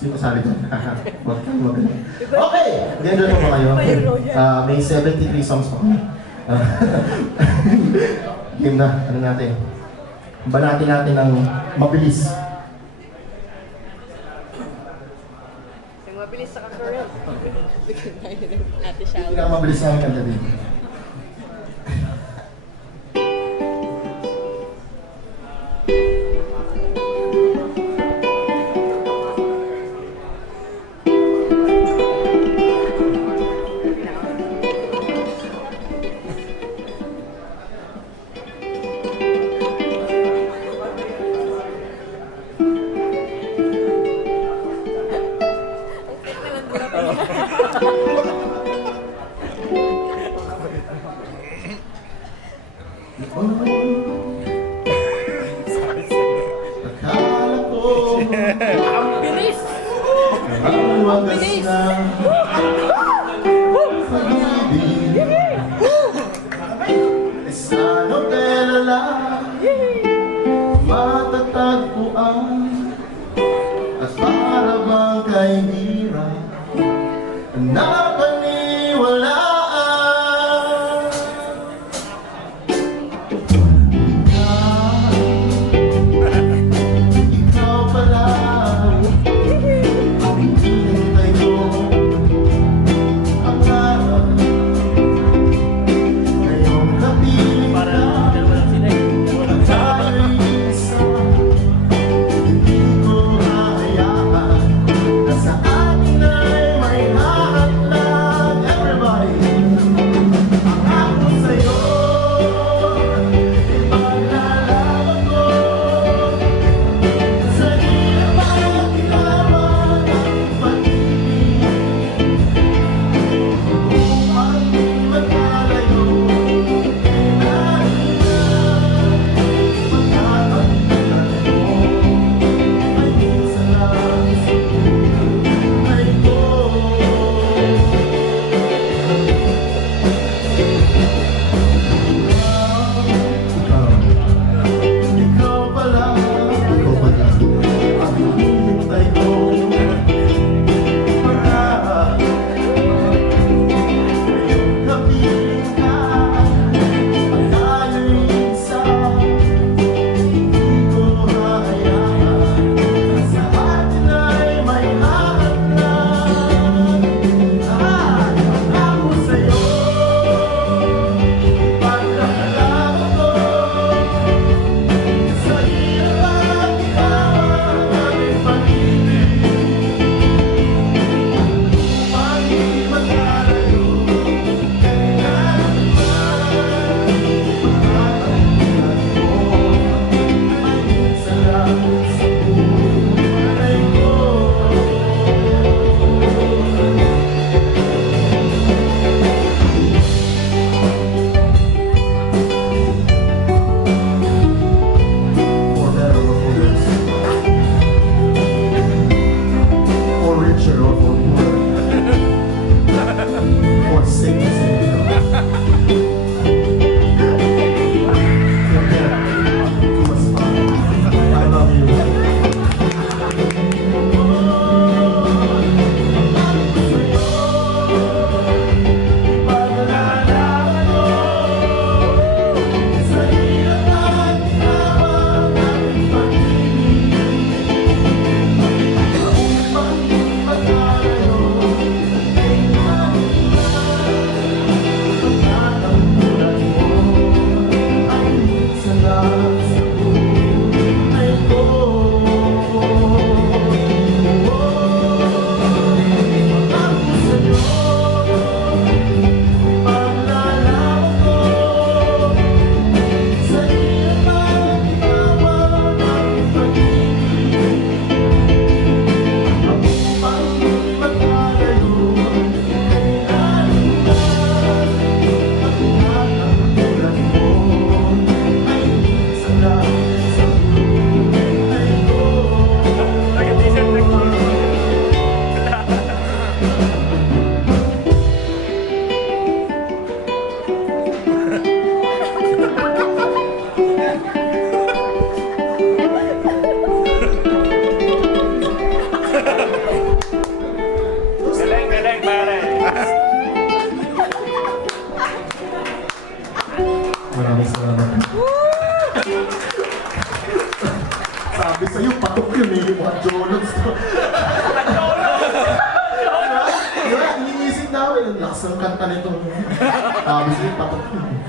Sinasabi dyan. Wag. Okay! Ganda po ba kayo? May 73 songs pa kami. Game na. Ano natin? Banatin natin ng mabilis. Yung mabilis sa kakurel. Ate Shallow. Hindi na mabilis namin kanta din. Akala ko Ang bilis! ang wagas na pag-ibig sa nobela lang matatagpuan at para bang kay Mira na paniwalaan. Ikaw pala ang hinihintay ko, ang araw ngayong kapiling ka at tayo'y isa. Hindi ko hahayaan na sa atin ay may hahatla. Sabi sa'yo, patok yun eh, yung mga jologs to. Diba? Iniisip namin, ang lakas ng kanta nito. Sabi sa'yo, patok yun.